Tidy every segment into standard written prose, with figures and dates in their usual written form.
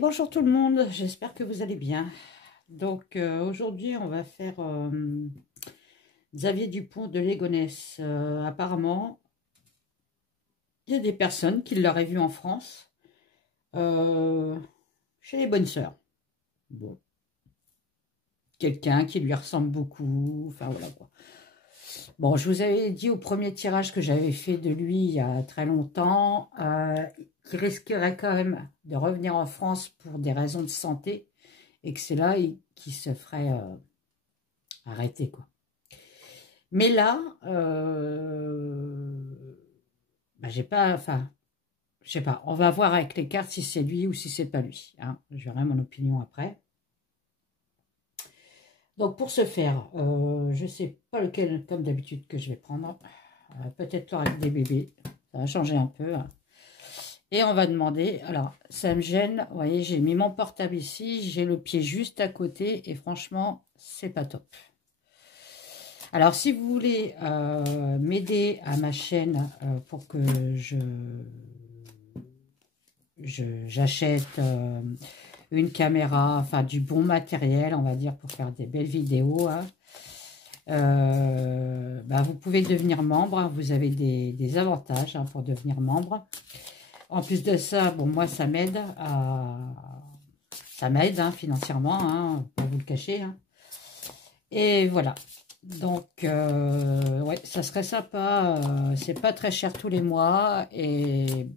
Bonjour tout le monde, j'espère que vous allez bien. Donc aujourd'hui on va faire Xavier Dupont de Ligonnès. Apparemment, il y a des personnes qui l'auraient vu en France, chez les bonnes sœurs. Bon, quelqu'un qui lui ressemble beaucoup, enfin voilà quoi. Bon, je vous avais dit au premier tirage que j'avais fait de lui il y a très longtemps, qu'il risquerait quand même de revenir en France pour des raisons de santé, et que c'est là qu'il se ferait arrêter, quoi. Mais là, j'ai pas, enfin, je sais pas, on va voir avec les cartes si c'est lui ou si c'est pas lui, hein. Je verrai mon opinion après. Donc pour ce faire, je sais pas lequel, comme d'habitude, que je vais prendre. Peut-être l'oreille des bébés, ça va changer un peu, hein. Et on va demander, alors ça me gêne, vous voyez, j'ai mis mon portable ici, j'ai le pied juste à côté et franchement, c'est pas top. Alors si vous voulez m'aider à ma chaîne pour que j'achète une caméra, enfin du bon matériel, on va dire, pour faire des belles vidéos, hein, vous pouvez devenir membre, hein. Vous avez des avantages, hein, pour devenir membre. En plus de ça, bon, moi, ça m'aide, hein, financièrement, hein, pas vous le cacher, hein. Et voilà. Donc, ouais, ça serait sympa. C'est pas très cher tous les mois et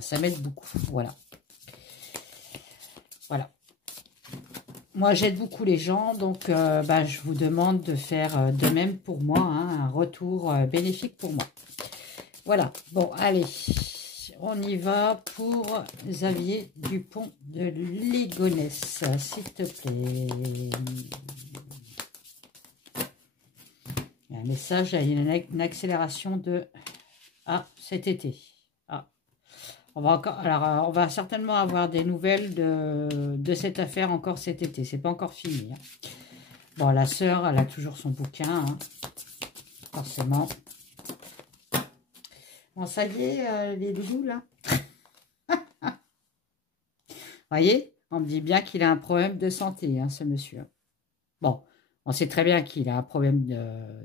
ça m'aide beaucoup. Voilà. Voilà. Moi, j'aide beaucoup les gens, donc je vous demande de faire de même pour moi, hein, un retour bénéfique pour moi. Voilà. Bon, allez. On y va pour Xavier Dupont de Ligonnès, s'il te plaît. Il y a un message, il y a une accélération de... Ah, cet été. Ah. On va certainement avoir des nouvelles de cette affaire encore cet été. C'est pas encore fini, hein. Bon, la sœur, elle a toujours son bouquin, hein, forcément. Bon, ça y est, les doudous, là. Voyez, on me dit bien qu'il a un problème de santé, hein, ce monsieur. Bon, on sait très bien qu'il a un problème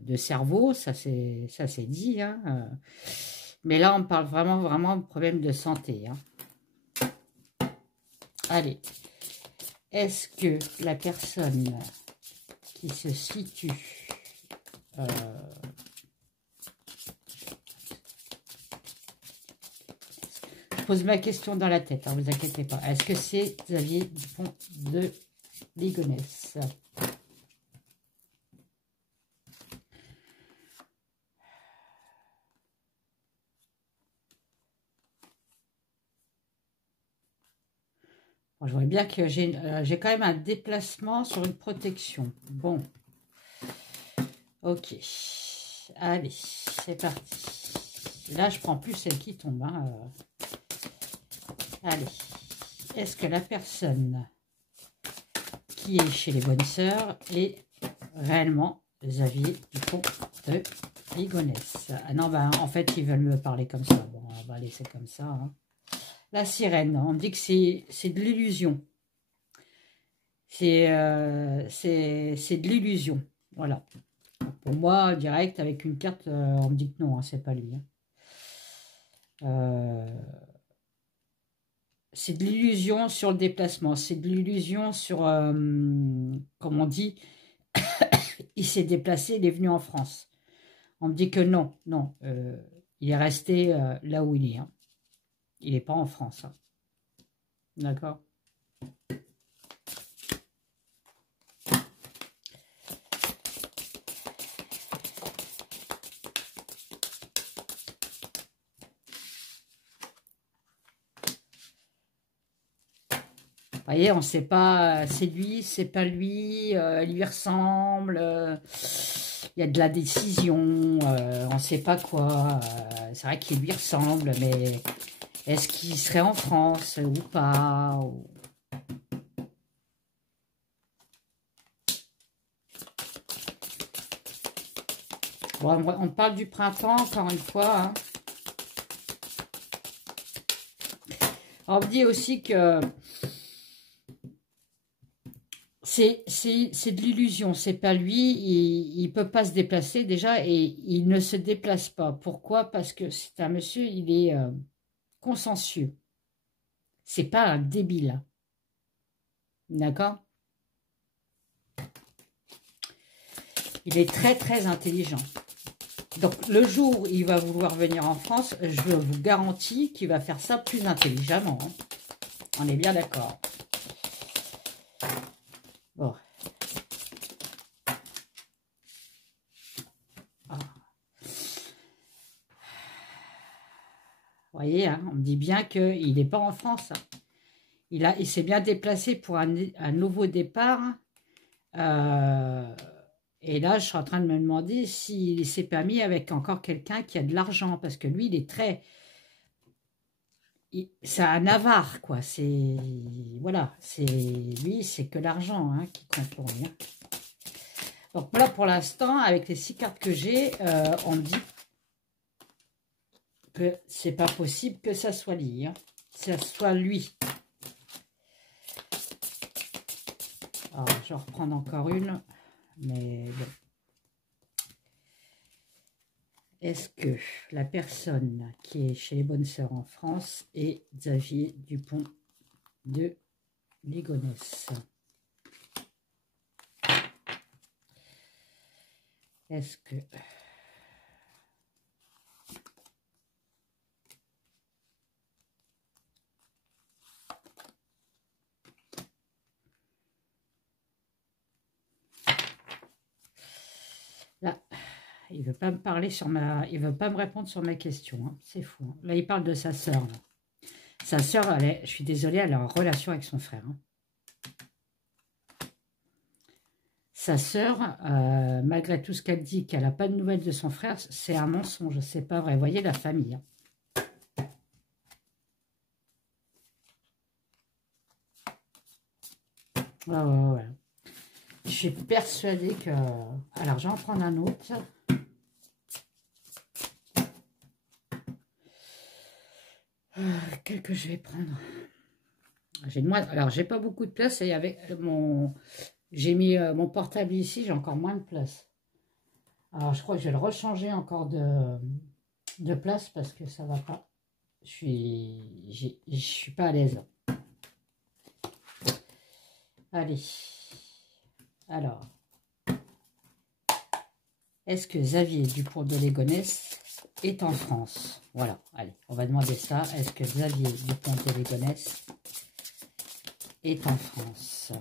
de cerveau, ça c'est dit, hein. Mais là, on parle vraiment de problème de santé, hein. Allez, est-ce que la personne qui se situe... je pose ma question dans la tête, ne vous inquiétez pas. Est-ce que c'est Xavier Dupont de Ligonnès? Bon, je vois bien que j'ai quand même un déplacement sur une protection. Bon. Ok. Allez, c'est parti. Là, je prends plus celle qui tombe, hein. Allez. Est-ce que la personne qui est chez les bonnes sœurs est réellement Xavier Dupont de Ligonnès? Ah non, en fait, ils veulent me parler comme ça. Bon, on va laisser comme ça, hein. La sirène, on me dit que c'est de l'illusion. C'est de l'illusion. Voilà. Pour moi, direct, avec une carte, on me dit que non, hein, c'est pas lui, hein. C'est de l'illusion sur le déplacement. C'est de l'illusion sur, comme on dit, il s'est déplacé, il est venu en France. On me dit que non, il est resté là où il est, hein. Il n'est pas en France, hein. D'accord? Vous voyez, on ne sait pas, c'est lui, c'est pas lui, il lui ressemble, il y a de la décision, on ne sait pas quoi. C'est vrai qu'il lui ressemble, mais est-ce qu'il serait en France ou pas? Bon, on parle du printemps, encore une fois, hein. On me dit aussi que C'est de l'illusion, c'est pas lui, il peut pas se déplacer déjà et il ne se déplace pas. Pourquoi? Parce que c'est un monsieur, il est consciencieux. C'est pas un débile. D'accord? Il est très très intelligent. Donc le jour où il va vouloir venir en France, je vous garantis qu'il va faire ça plus intelligemment. Hein. On est bien d'accord. Bon. Ah. Vous voyez, hein, on me dit bien qu'il n'est pas en France. Hein. Il s'est bien déplacé pour un nouveau départ. Et là, je suis en train de me demander s'il s'est permis avec encore quelqu'un qui a de l'argent. Parce que lui, il est très... C'est un avare, quoi. C'est... Voilà. Lui, c'est que l'argent hein, qui compte pour lui. Hein. Donc voilà, pour l'instant, avec les 6 cartes que j'ai, on me dit que c'est pas possible que ça soit lui. Hein. Que ça soit lui. Alors, je vais en reprendre encore une. Mais bon. Est-ce que la personne qui est chez les Bonnes Sœurs en France est Xavier Dupont de Ligonnès? Est-ce que... Là, il veut pas me parler sur il veut pas me répondre sur ma question. Hein. C'est fou. Hein. Là, il parle de sa sœur. Là. Sa sœur, je suis désolée, elle est en relation avec son frère. Hein. Sa sœur, malgré tout ce qu'elle dit, qu'elle n'a pas de nouvelles de son frère, c'est un mensonge. C'est pas vrai. Vous voyez la famille. Hein. Ouais. Je suis persuadée que... Alors, je vais en prendre un autre. Quel que je vais prendre? Alors, j'ai pas beaucoup de place et avec j'ai mis mon portable ici, j'ai encore moins de place. Alors, je crois que je vais le rechanger encore de place parce que ça va pas. Je suis pas à l'aise. Allez. Alors. Est-ce que Xavier Dupont de Ligonnès est en France? Voilà. Allez, on va demander ça. Est-ce que Xavier Dupont de Ligonnès est en France?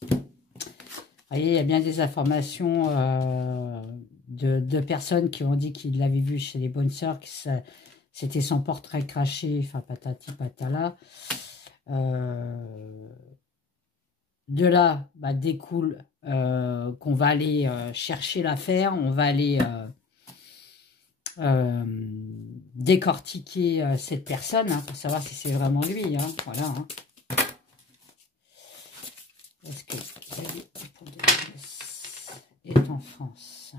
Vous voyez, il y a bien des informations de personnes qui ont dit qu'ils l'avaient vu chez les Bonnes Sœurs, que c'était son portrait craché, enfin patati patala. De là, bah, découle qu'on va aller chercher l'affaire, on va aller décortiquer cette personne hein, pour savoir si c'est vraiment lui. Hein, voilà. Hein. Est-ce que Xavier Dupont de Ligonnès est en France?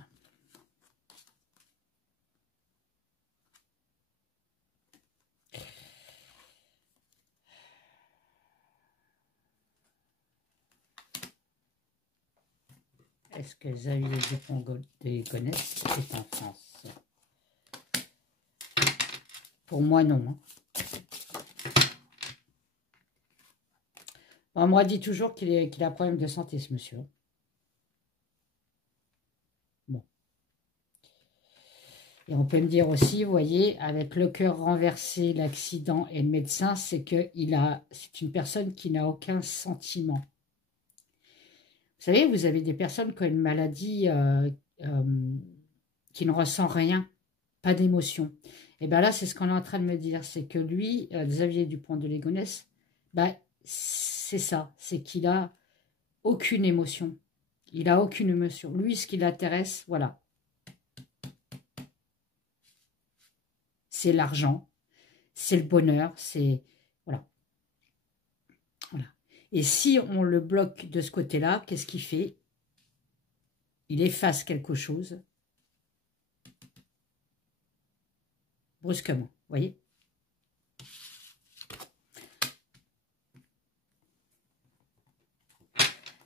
Est-ce que Xavier Dupont de Ligonnès est en France? Pour moi, non. Hein. On me dit toujours qu'il a un problème de santé, ce monsieur. Bon. Et on peut me dire aussi, vous voyez, avec le cœur renversé, l'accident et le médecin, c'est une personne qui n'a aucun sentiment. Vous savez, vous avez des personnes qui ont une maladie qui ne ressent rien, pas d'émotion. Et bien là, c'est ce qu'on est en train de me dire, c'est que lui, Xavier Dupont de Ligonnès, ben, c'est ça, c'est qu'il a aucune émotion. Il a aucune émotion. Lui, ce qui l'intéresse, voilà. C'est l'argent, c'est le bonheur, c'est... Voilà. Voilà. Et si on le bloque de ce côté-là, qu'est-ce qu'il fait? Il efface quelque chose brusquement, vous voyez.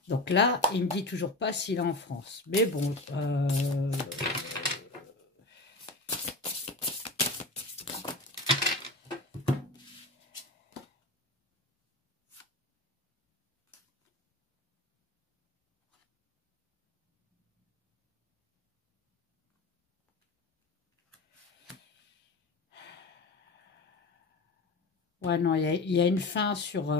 Donc là, il me dit toujours pas s'il est en France. Mais bon, ouais, non, il y a une fin sur...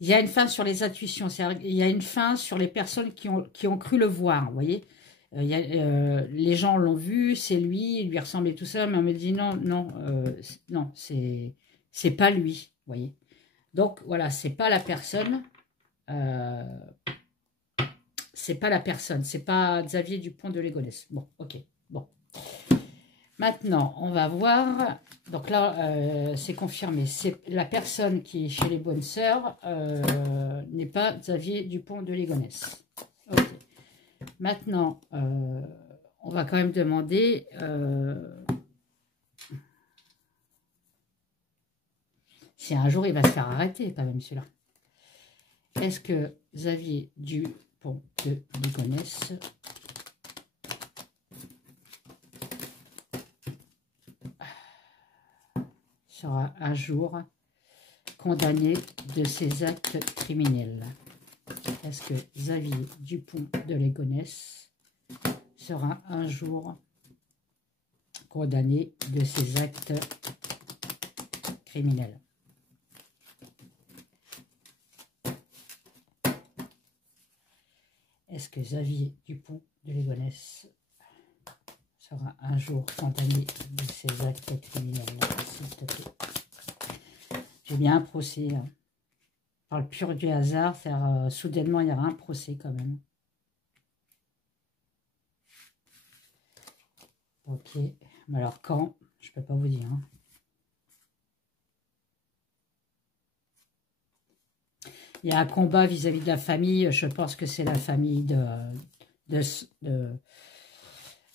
il y a une fin sur les intuitions, il y a une fin sur les personnes qui ont cru le voir, vous voyez. Les gens l'ont vu, c'est lui, il lui ressemble et tout ça, mais on me dit non, non, non, c'est pas lui, vous voyez. Donc voilà, c'est pas la personne, c'est pas la personne, c'est pas Xavier Dupont de Ligonnès. Bon, ok, bon. Maintenant, on va voir. Donc là, c'est confirmé. C'est la personne qui est chez les bonnes sœurs n'est pas Xavier Dupont de Ligonnès. Ok. Maintenant, on va quand même demander. Si un jour il va se faire arrêter, quand même celui-là. Est-ce que Xavier Dupont de Ligonnès sera un jour condamné de ses actes criminels? Est-ce que Xavier Dupont de Ligonnès sera un jour condamné de ses actes criminels? Est-ce que Xavier Dupont de Ligonnès sera un jour condamné de ses actes criminels, s'il te plaît? J'ai bien un procès. Hein. Par le pur du hasard, soudainement, il y aura un procès quand même. Ok. Mais alors quand? Je peux pas vous dire. Hein. Il y a un combat vis-à-vis de la famille. Je pense que c'est la famille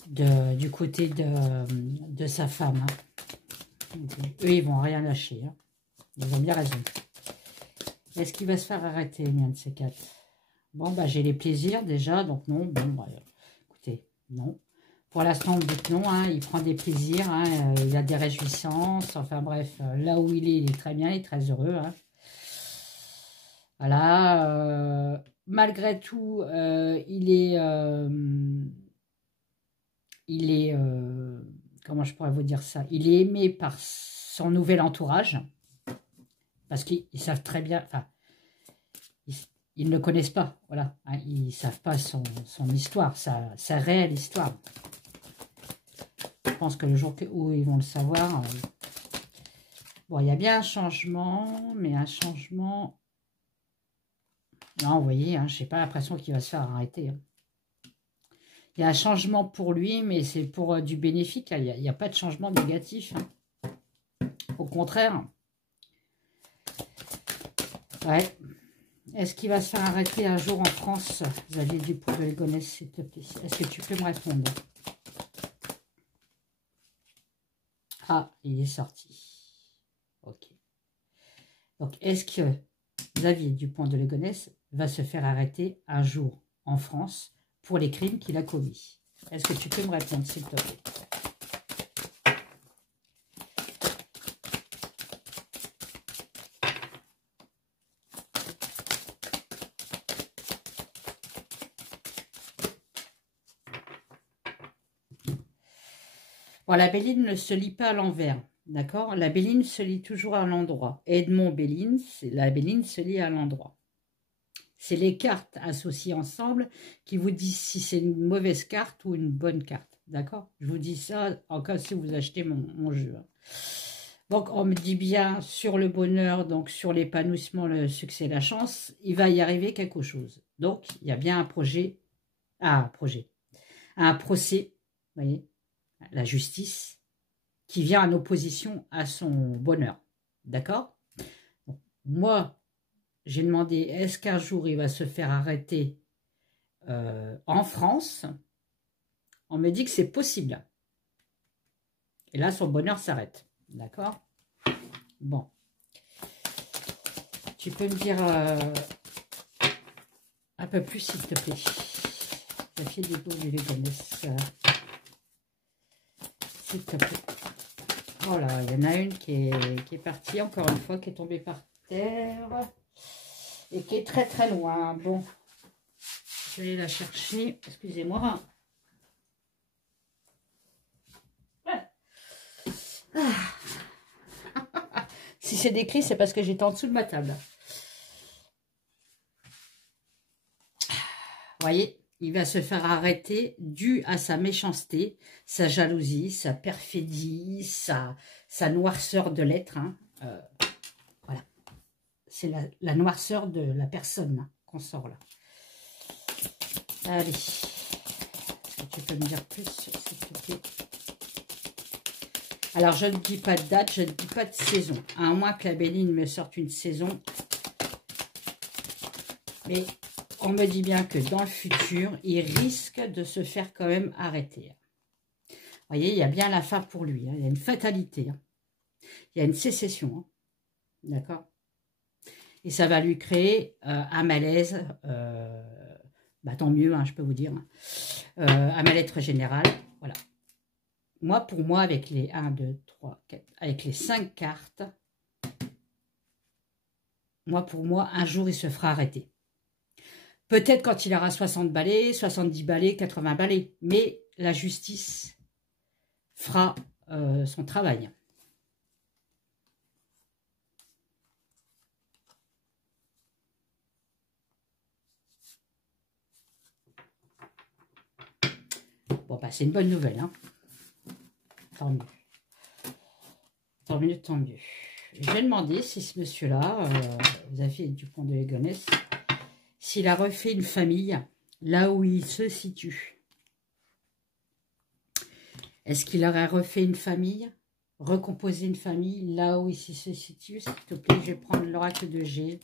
du côté de sa femme. Hein. Eux, ils vont rien lâcher. Hein. Ils ont bien raison. Est-ce qu'il va se faire arrêter, l'un de ces quatre? Bon, bah, j'ai les plaisirs déjà, donc non. Bon, bah, écoutez, non. Pour l'instant, on me dit que non. Hein, il prend des plaisirs, hein, il a des réjouissances. Enfin bref, là où il est très bien, il est très heureux. Hein. Voilà. Malgré tout, il est comment je pourrais vous dire ça? Il est aimé par son nouvel entourage. Parce qu'ils savent très bien, enfin, ils ne le connaissent pas, voilà. Hein, ils ne savent pas son histoire, sa réelle histoire. Je pense que le jour où ils vont le savoir, bon, il y a bien un changement, mais un changement... Non, vous voyez, hein, je n'ai pas l'impression qu'il va se faire arrêter. Hein. Il y a un changement pour lui, mais c'est pour du bénéfique. Hein. Il n'y a pas de changement négatif. Hein. Au contraire. Ouais. Est-ce qu'il va se faire arrêter un jour en France, Xavier Dupont de Ligonnès, s'il te plaît? Est-ce que tu peux me répondre? Ah, il est sorti. Ok. Donc, est-ce que Xavier Dupont de Ligonnès va se faire arrêter un jour en France pour les crimes qu'il a commis? Est-ce que tu peux me répondre, s'il te plaît? Bon, la Béline ne se lit pas à l'envers, d'accord? La Béline se lit toujours à l'endroit. Edmond Béline, la Béline se lit à l'endroit. C'est les cartes associées ensemble qui vous disent si c'est une mauvaise carte ou une bonne carte, d'accord? Je vous dis ça en cas si vous achetez mon jeu. Donc, on me dit bien sur le bonheur, donc sur l'épanouissement, le succès, la chance, il va y arriver quelque chose. Donc, il y a bien un procès, vous voyez, la justice, qui vient en opposition à son bonheur. D'accord? Moi, j'ai demandé, est-ce qu'un jour il va se faire arrêter en France? On me dit que c'est possible. Et là, son bonheur s'arrête. D'accord? Bon. Tu peux me dire un peu plus, s'il te plaît. La fille des beaux de Légonesse. S'il te plaît. Oh là, il y en a une qui est partie, encore une fois, qui est tombée par terre. Et qui est très très loin. Bon. Je vais la chercher. Excusez-moi. Si c'est décrit, c'est parce que j'étais en dessous de ma table. Vous voyez, il va se faire arrêter dû à sa méchanceté, sa jalousie, sa perfidie, sa noirceur de l'être. Hein. Voilà. C'est la noirceur de la personne hein, qu'on sort là. Allez. Est-ce que tu peux me dire plus, s'il te plaît? Alors, je ne dis pas de date, je ne dis pas de saison. À moins que la Béline me sorte une saison. Mais on me dit bien que dans le futur, il risque de se faire quand même arrêter. Vous voyez, il y a bien la fin pour lui. Hein. Il y a une fatalité. Hein. Il y a une sécession. Hein. D'accord? Et ça va lui créer un malaise. Bah, tant mieux, hein, je peux vous dire. Hein. Un mal-être général. Voilà. Moi, pour moi, avec les 1, 2, 3, 4, avec les 5 cartes, pour moi, un jour, il se fera arrêter. Peut-être quand il aura 60 balais, 70 balais, 80 balais. Mais la justice fera son travail. Bon, bah, c'est une bonne nouvelle. Hein. Tant mieux. Tant mieux, tant mieux. Je vais demander si ce monsieur-là, Xavier Dupont de Ligonnès, s'il a refait une famille là où il se situe. Est-ce qu'il aurait refait une famille, recomposé une famille là où il se situe? S'il te plaît, je vais prendre l'oracle de G.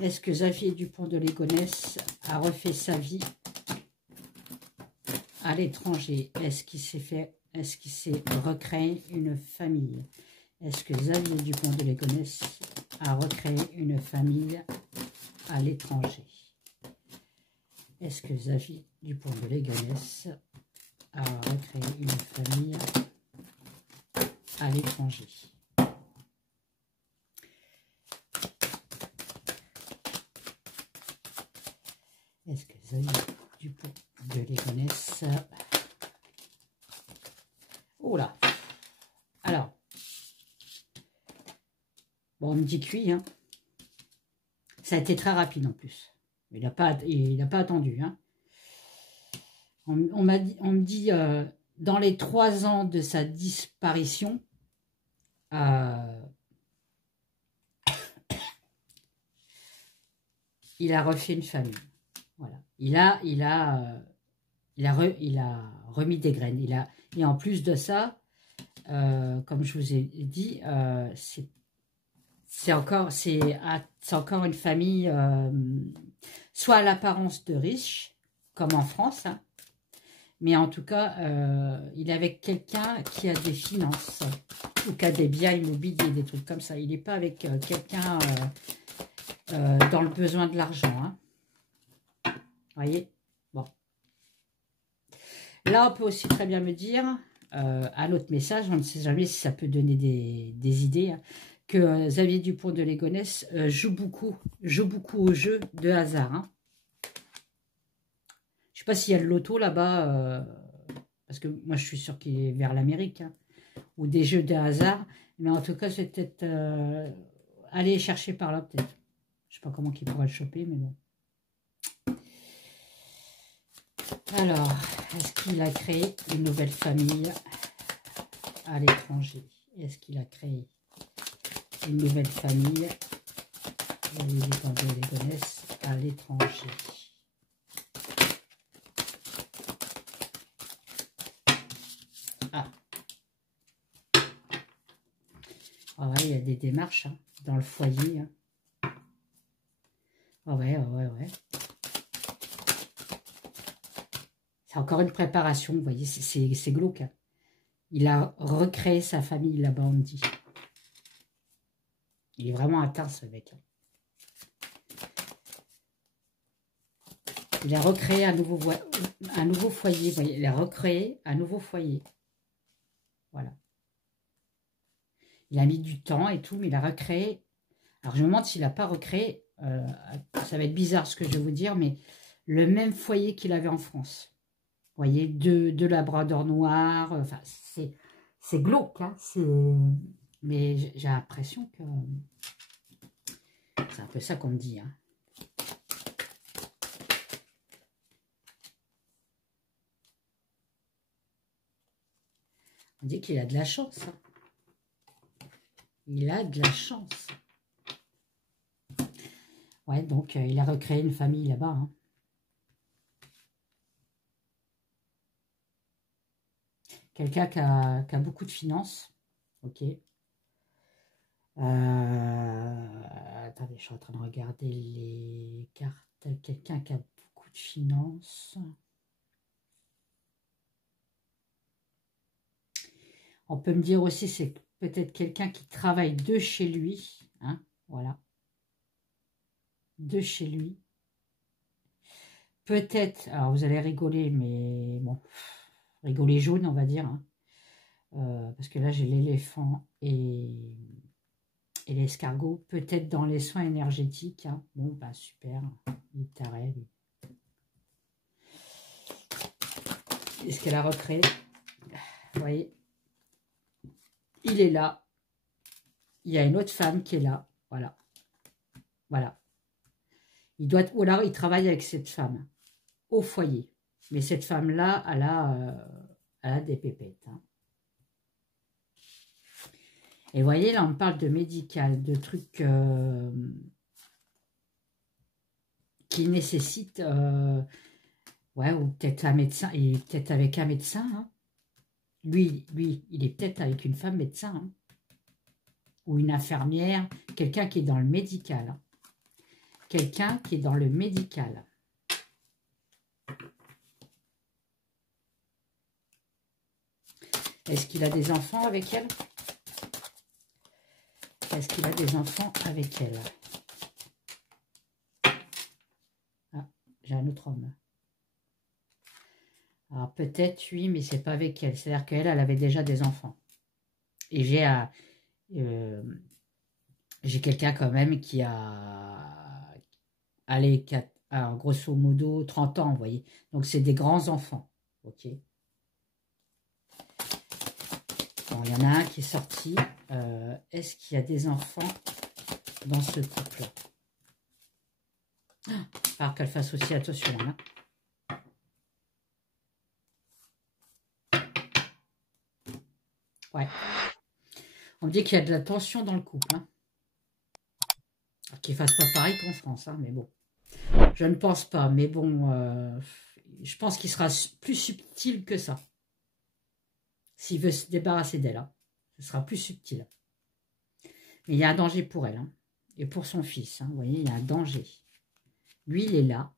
Est-ce que Xavier Dupont de Ligonnès a refait sa vie à l'étranger? Est-ce qu'il s'est recréé une famille? Est-ce que Xavier Dupont de Ligonnès a recréé une famille à l'étranger? Est-ce que Xavier Dupont de Ligonnès a recréé une famille à l'étranger? Est-ce que Xavier Dupont de Ligonnès... Oh là! Alors, bon, on me dit que oui, hein. Ça a été très rapide en plus. Il n'a pas attendu. Hein. On me dit, dans les 3 ans de sa disparition, il a refait une famille. Voilà. Il a remis des graines. Et en plus de ça, comme je vous ai dit, c'est encore une famille, soit à l'apparence de riche, comme en France, hein, mais en tout cas, il est avec quelqu'un qui a des finances, ou qui a des biens immobiliers, des trucs comme ça. Il n'est pas avec quelqu'un dans le besoin de l'argent. Hein. Voyez? Bon. Là, on peut aussi très bien me dire, un autre message, on ne sait jamais si ça peut donner des idées, hein, que Xavier Dupont de Ligonnès joue beaucoup au jeu de hasard. Hein. Je ne sais pas s'il y a le loto là-bas, parce que moi je suis sûre qu'il est vers l'Amérique, hein, ou des jeux de hasard, mais en tout cas c'est peut-être aller chercher par là peut-être. Je ne sais pas comment il pourrait le choper, mais bon. Alors, est-ce qu'il a créé une nouvelle famille à l'étranger? Est-ce qu'il a créé une nouvelle famille à l'étranger? Ah. Ah ouais, il y a des démarches hein, dans le foyer. Hein. Ah ouais. C'est encore une préparation, vous voyez, c'est glauque. Hein. Il a recréé sa famille là-bas, on me dit. Il est vraiment atteint, ce mec. Il a recréé un nouveau foyer. Vous voyez, il a recréé un nouveau foyer. Voilà. Il a mis du temps et tout, mais il a recréé. Alors, je me demande s'il n'a pas recréé, ça va être bizarre ce que je vais vous dire, mais le même foyer qu'il avait en France. Vous voyez, deux labradors noirs. Enfin, c'est glauque, hein, mais j'ai l'impression que c'est un peu ça qu'on me dit. Hein. On dit qu'il a de la chance. Hein. Il a de la chance. Ouais, donc il a recréé une famille là-bas. Hein. Quelqu'un qui a beaucoup de finances. Ok. Attendez, je suis en train de regarder les cartes. Quelqu'un qui a beaucoup de finances. On peut me dire aussi, c'est peut-être quelqu'un qui travaille de chez lui. Hein, voilà. De chez lui. Peut-être, alors vous allez rigoler, mais bon, rigoler jaune, on va dire. Hein, parce que là, j'ai l'éléphant et l'escargot. Peut-être dans les soins énergétiques. Hein. Bon, bah super. Il est taré, lui. Est-ce qu'elle a recréé? Vous voyez? Il est là. Il y a une autre femme qui est là. Voilà. Voilà. Il doit, ou alors il travaille avec cette femme au foyer. Mais cette femme-là, elle a des pépettes. Hein. Et vous voyez, là, on parle de médical, de trucs qui nécessitent, ouais, ou peut-être un médecin, il est peut-être avec un médecin. Hein. Lui, il est peut-être avec une femme médecin. Hein. Ou une infirmière, quelqu'un qui est dans le médical. Hein. Quelqu'un qui est dans le médical. Est-ce qu'il a des enfants avec elle? Est-ce qu'il a des enfants avec elle? Ah, j'ai un autre homme. Alors peut-être oui, mais c'est pas avec elle. C'est-à-dire qu'elle, elle avait déjà des enfants. Et j'ai quelqu'un quand même qui a, allez, grosso modo 30 ans, vous voyez. Donc c'est des grands enfants, ok. Bon, il y en a un qui est sorti. Est-ce qu'il y a des enfants dans ce couple? Alors qu'elle fasse aussi attention, hein. Ouais. On me dit qu'il y a de la tension dans le couple. Hein. Qu'il ne fasse pas pareil qu'en France, hein, mais bon. Je ne pense pas, mais bon, je pense qu'il sera plus subtil que ça. S'il veut se débarrasser d'elle, hein, ce sera plus subtil. Mais il y a un danger pour elle, hein, et pour son fils. Hein, vous voyez, il y a un danger. Lui, il est là,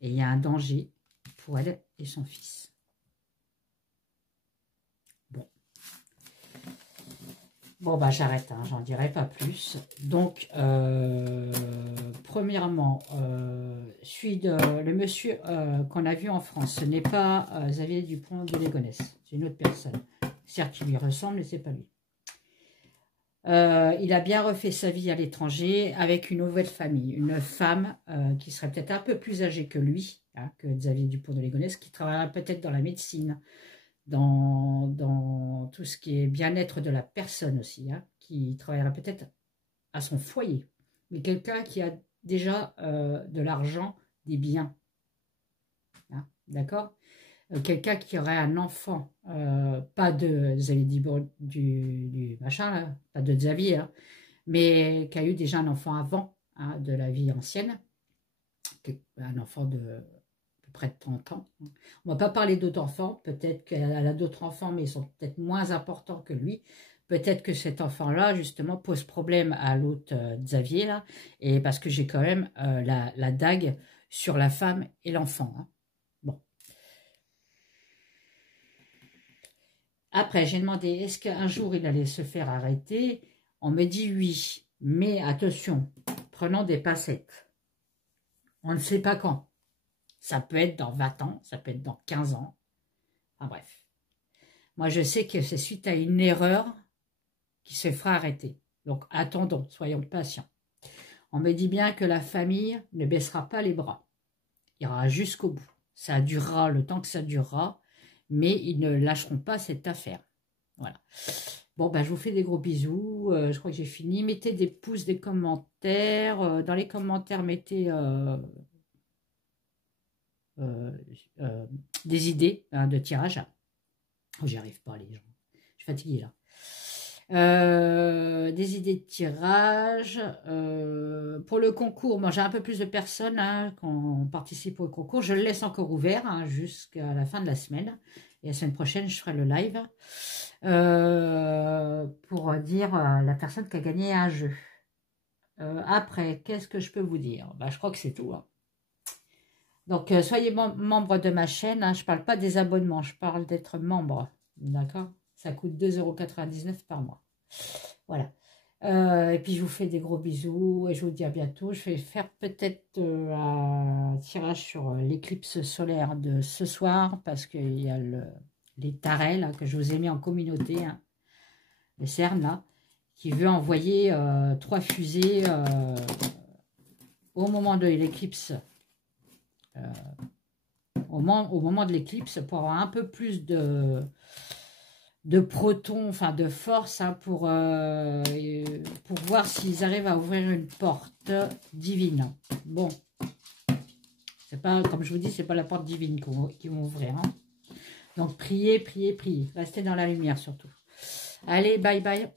et il y a un danger pour elle et son fils. Bon. Bon, bah j'arrête, hein, j'en dirai pas plus. Donc, premièrement, le monsieur qu'on a vu en France, ce n'est pas Xavier Dupont de Ligonnès, c'est une autre personne. Certes, qui lui ressemble, mais c'est pas lui. Il a bien refait sa vie à l'étranger avec une nouvelle famille, une femme qui serait peut-être un peu plus âgée que lui, hein, que Xavier Dupont de Ligonnès, qui travaillera peut-être dans la médecine, dans tout ce qui est bien-être de la personne aussi, hein, qui travaillera peut-être à son foyer, mais quelqu'un qui a déjà de l'argent, des biens, hein, d'accord, quelqu'un qui aurait un enfant, pas de Xavier du machin, là, pas de Xavier, hein, mais qui a eu déjà un enfant avant, hein, de la vie ancienne, un enfant de près de 30 ans. On ne va pas parler d'autres enfants, peut-être qu'elle a d'autres enfants, mais ils sont peut-être moins importants que lui. Peut-être que cet enfant-là, justement, pose problème à l'autre Xavier, là, et parce que j'ai quand même la dague sur la femme et l'enfant. Hein. Bon. Après, j'ai demandé, est-ce qu'un jour il allait se faire arrêter? On me dit oui, mais attention, prenons des pincettes. On ne sait pas quand. Ça peut être dans 20 ans, ça peut être dans 15 ans. Enfin bref. Moi, je sais que c'est suite à une erreur qu'il se fera arrêter. Donc, attendons, soyons patients. On me dit bien que la famille ne baissera pas les bras. Il ira jusqu'au bout. Ça durera le temps que ça durera, mais ils ne lâcheront pas cette affaire. Voilà. Bon, ben, je vous fais des gros bisous. Je crois que j'ai fini. Mettez des pouces, des commentaires. Dans les commentaires, mettez des idées de tirage. Oh, j'y arrive pas, les gens. Je suis fatiguée, là. Des idées de tirage. Pour le concours, moi j'ai un peu plus de personnes hein, qui ont participé au concours. Je le laisse encore ouvert hein, jusqu'à la fin de la semaine. Et la semaine prochaine, je ferai le live pour dire la personne qui a gagné un jeu. Après, qu'est-ce que je peux vous dire? Bah, je crois que c'est tout. Hein. Donc, soyez membre de ma chaîne. Hein. Je ne parle pas des abonnements, je parle d'être membre. D'accord? Ça coûte 2,99 € par mois. Voilà. Et puis, je vous fais des gros bisous et je vous dis à bientôt. Je vais faire peut-être un tirage sur l'éclipse solaire de ce soir parce qu'il y a les tarets là, que je vous ai mis en communauté, hein, le CERN là, qui veut envoyer 3 fusées au moment de l'éclipse. Au moment de l'éclipse pour avoir un peu plus de protons, enfin de force hein, pour voir s'ils arrivent à ouvrir une porte divine. Bon, c'est pas, comme je vous dis, c'est pas la porte divine qu'ils vont ouvrir. Hein. Donc priez, priez, priez. Restez dans la lumière surtout. Allez, bye bye.